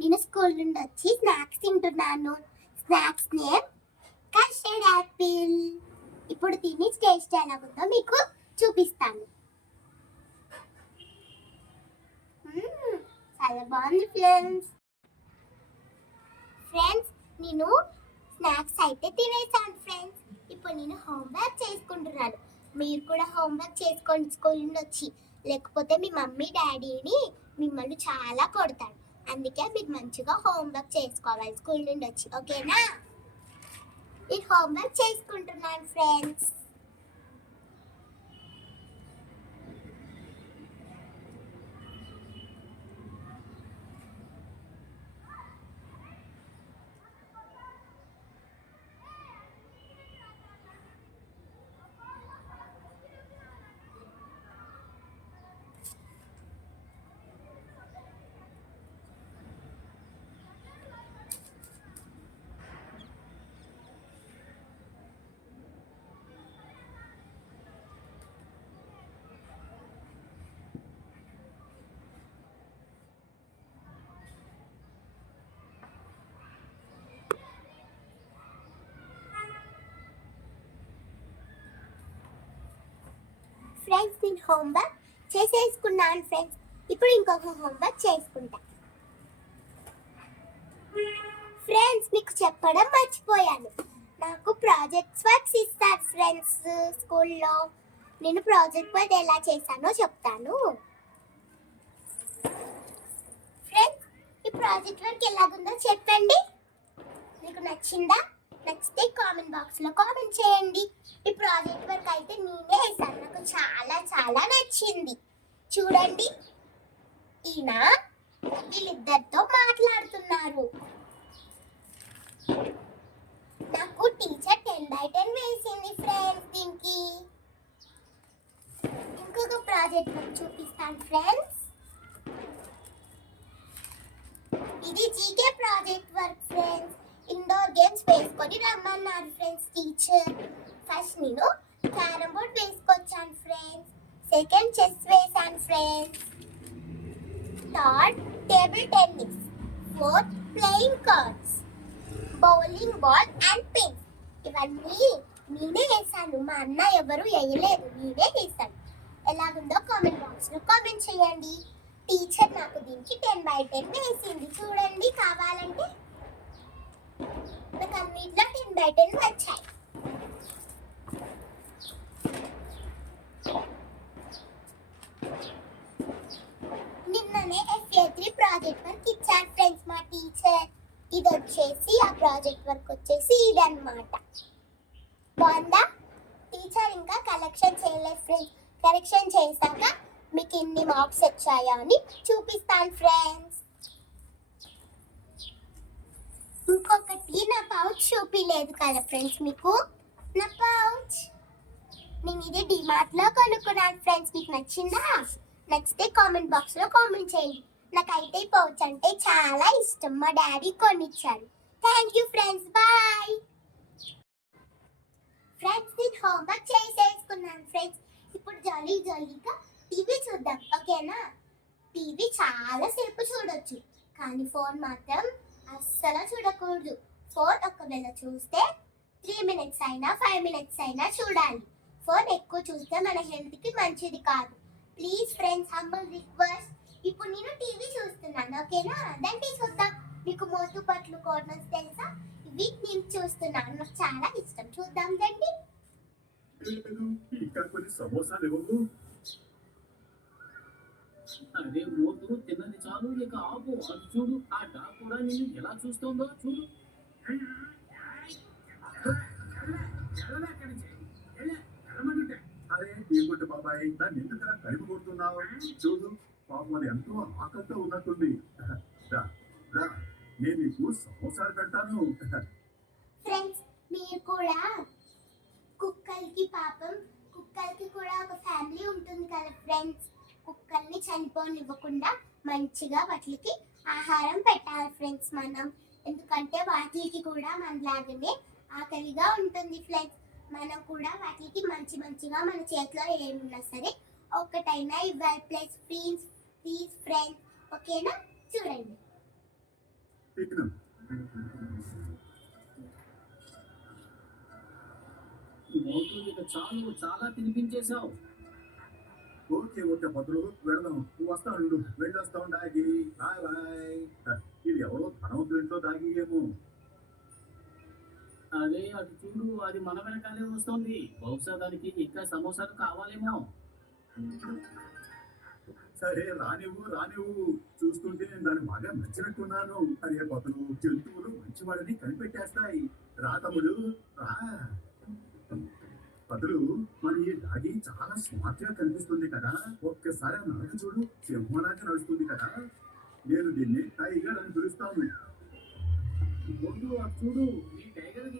నేను స్కూల్ నుండి వచ్చి స్నాక్స్ తింటున్నాను. Snacks name custard Apple. ఇప్పుడు తిని టేస్ట్ ఎలాగుందో మీకు చూపిస్తాను. చాలా బాగుంది ఫ్రెండ్స్. నేను స్నాక్స్ అయితే తినేసాను ఫ్రెండ్స్. ఇప్పుడు నేను హోంవర్క్ చేసుకుంటున్నాను. మీరు కూడా హోంవర్క్ చేసుకోండి స్కూల్ నుండి వచ్చి. లేకపోతే మీ మమ్మీ డాడీని మిమ్మల్ని చాలా కొడతాడు. అందుకే మీరు మంచిగా హోంవర్క్ చేసుకోవాలి స్కూల్ నుండి వచ్చి, ఓకేనా? నేను హోంవర్క్ చేసుకుంటున్నాను ఫ్రెండ్స్. ఫ్రెండ్స్ నేను హోంవర్క్ చేసేసుకున్నాను ఫ్రెండ్స్. ఇప్పుడు ఇంకొక హోంవర్క్ చేసుకుంటా. ఫ్రెండ్స్ మీకు చెప్పడం మర్చిపోయాను. నాకు ప్రాజెక్ట్స్ వర్క్స్ ఇస్తారు ఫ్రెండ్స్ స్కూల్లో. నేను ప్రాజెక్ట్ వర్క్ ఎలా చేశానో చెప్తాను. ఫ్రెండ్స్ ఈ ప్రాజెక్ట్ వర్క్ ఎలాగుందో చెప్పండి. మీకు నచ్చిందా? నచ్చితే కామెంట్ బాక్స్ లో కామెంట్ చేయండి. ఈ ప్రాజెక్ట్ వర్క్ అయితే నేనే వేసాను. నాకు చాలా చాలా నచ్చింది. చూడండి, ఈయన వీళ్ళిద్దరితో మాట్లాడుతున్నారు. నాకు టీచర్ 10/10 వేసింది ఫ్రెండ్స్. దీనికి ఇంకొక ప్రాజెక్ట్ వర్క్ చూపిస్తాను ఫ్రెండ్స్. ఇది GK project work friends. Indoor games వేసుకొని రమ్మన్నారు ఫ్రెండ్స్ టీచర్. ఫస్ట్ నేను క్యారమ్ బోర్డ్ వేసుకొచ్చాను ఫ్రెండ్స్. సెకండ్ చెస్ వేసాను friends. Third table tennis. Fourth playing cards, bowling ball and pins. ఇవన్నీ నేనే వేసాను. మా అన్న ఎవరు వేయలేదు, నేనే వేసాను. ఎలాగుందో కామెంట్ బాక్స్ లో కామెంట్ చేయండి. టీచర్ నాకు దీనికి 10/10 వేసింది. చూడండి, కావాలంటే నాకు అన్నిట్లో 10/10 వచ్చాయి. నిన్ననే FA3 ప్రాజెక్ట్ వర్క్ ఇచ్చారు ఫ్రెండ్స్ మా టీచర్. ఇది వచ్చేసి ఆ ప్రాజెక్ట్ వర్క్ వచ్చేసి ఇదన్నమాట. బాగుందా? టీచర్ ఇంకా కలెక్షన్ చేయలేదు ఫ్రెండ్స్. కరెక్షన్ చేశాక మీకు ఎన్ని మార్క్స్ వచ్చాయో అని చూపిస్తాను ఫ్రెండ్స్. ఇంకొకటి, నా పౌచ్ చూపిలేదు కదా ఫ్రెండ్స్ మీకు. నా పౌచ్ నేను ఇది డిమార్ట్ లో కొనుక్కున్నాను ఫ్రెండ్స్. మీకు నచ్చిందా? నచ్చితే కామెంట్ బాక్స్ లో కామెంట్ చేయండి. నాకైతే ఈ పౌచ్ అంటే చాలా ఇష్టం. మా డాడీ కొనిచ్చారు. Thank you friends. Bye friends. నేను హోంవర్క్ చేసేసుకున్నాను ఫ్రెండ్స్. ఇప్పుడు జాలీగా టీవీ చూద్దాం, ఓకేనా? టీవీ చాలా సేపు చూడొచ్చు, కానీ ఫోన్ మాత్రం అస్సలు చూడకూడదు. ఫోన్ ఒకవేళ చూస్తే 3 minutes అయినా 5 minutes అయినా చూడాలి. ఫోన్ ఎక్కువ చూస్తే మన హెల్త్ కి మంచిది కాదు. Please friends, humble request. ఇప్పుడు నేను టీవీ చూస్తున్నాను, ఓకేనా? దండి చూద్దాం. మీకు మోతు పట్లు కార్నర్స్ తెలుసా? ఇవి నేను చూస్తున్నాను, నాకు చాలా ఇష్టం. చూద్దాం దండి. ఇక్కడ కొన్ని సమోసాలు ఇవ్వకు. అరే మోతు తిన్నది చాలు, ఇక ఆపు. అది చూడు, ఆ డాగ్ కూడా నిన్ను ఎలా చూస్తోందో చూడు. అరే ఏమిటి బాబాయ్, దాన్ని ఎందుకలా కలిపి కొడుతున్నావు? చూడు, పాపం అది ఎంతో ఆకలితో ఉన్నట్టుంది. రా, రా, నేను నీకు సమోసాలు పెడతాను. ఫ్రెండ్స్ మీరు కూడా కుక్కలకి కూడా ఒక ఫ్యామిలీ ఉంటుంది కదా ఫ్రెండ్స్. కుక్కల్ని చనిపోనివ్వకుండా మంచిగా వాటికి ఆహారం పెట్టాలి ఫ్రెండ్స్ మనం. ఎందుకంటే వాటికి కూడా మనలాగానే ఆకలిగా ఉంటుంది ఫ్రెండ్స్. మనం కూడా వాటికి మంచిగా మన చేతిలో ఏమున్నా సరే ఒక్కటైనా ఇవ్వాలి ప్లీజ్ ఫ్రెండ్స్, ఓకేనా? చూడండి. ఎక్కినాం. మోటు ఇక చాలు, చాలా తినిపించేశావు. ఓకే పతులు వెళదాం. వస్తాను, వెళ్ళొస్తాం డాగి. Bye bye. ఇది ఎవరో ధనవంతుల ఇంట్లో దాగి ఏమో. అరే అటు చూడు, అది మన వెనకాలే వస్తుంది. బహుశా దానికి ఇంకా సమోసాలు కావాలేమో. సరే రానివ్వు. చూస్తుంటే నేను దాన్ని బాగా నచ్చినట్టున్నాను. అరే పతులు, జంతువులు మంచివాడని కనిపెట్టేస్తాయి. రా తమ్ముడు రా. పతులు, మన ఈ డాగి చాలా స్మార్ట్ గా కనిపిస్తుంది కదా. ఒక్కసారి ఆ నడక చూడు, సింహంలాగా నడుస్తుంది కదా. నేను దీన్ని టైగర్ అని పిలుస్తాను. మోటు అటు చూడు, ఈ టైగర్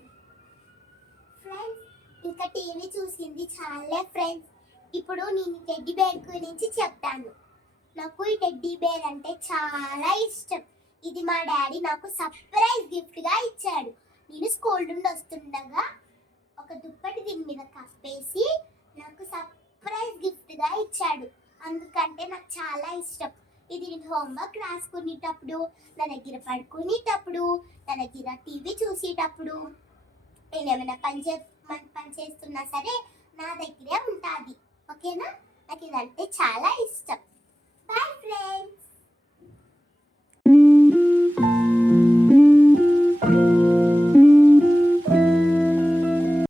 ఫ్రెండ్స్, ఇంకా టీవీ చూసింది చాలే ఫ్రెండ్స్. ఇప్పుడు నేను టెడ్డీ బేర్ గురించి చెప్తాను. నాకు ఈ టెడ్డీ బేర్ అంటే చాలా ఇష్టం. ఇది మా డాడీ నాకు సర్ప్రైజ్ గిఫ్ట్ గా ఇచ్చాడు. నేను స్కూల్ నుండి వస్తుండగా ఒక దుప్పటి దీని మీద కప్పేసి నాకు సర్ప్రైజ్ గిఫ్ట్ గా ఇచ్చాడు. అందుకంటే నాకు చాలా ఇష్టం. ఇది నేను హోంవర్క్ రాసుకునేటప్పుడు, నా దగ్గర పడుకునేటప్పుడు, నా దగ్గర టీవీ చూసేటప్పుడు, నేను ఏమైనా పని చేస్తున్నా సరే నా దగ్గరే ఉంటుంది. ఓకేనా? నాకు ఇదంటే చాలా ఇష్టం.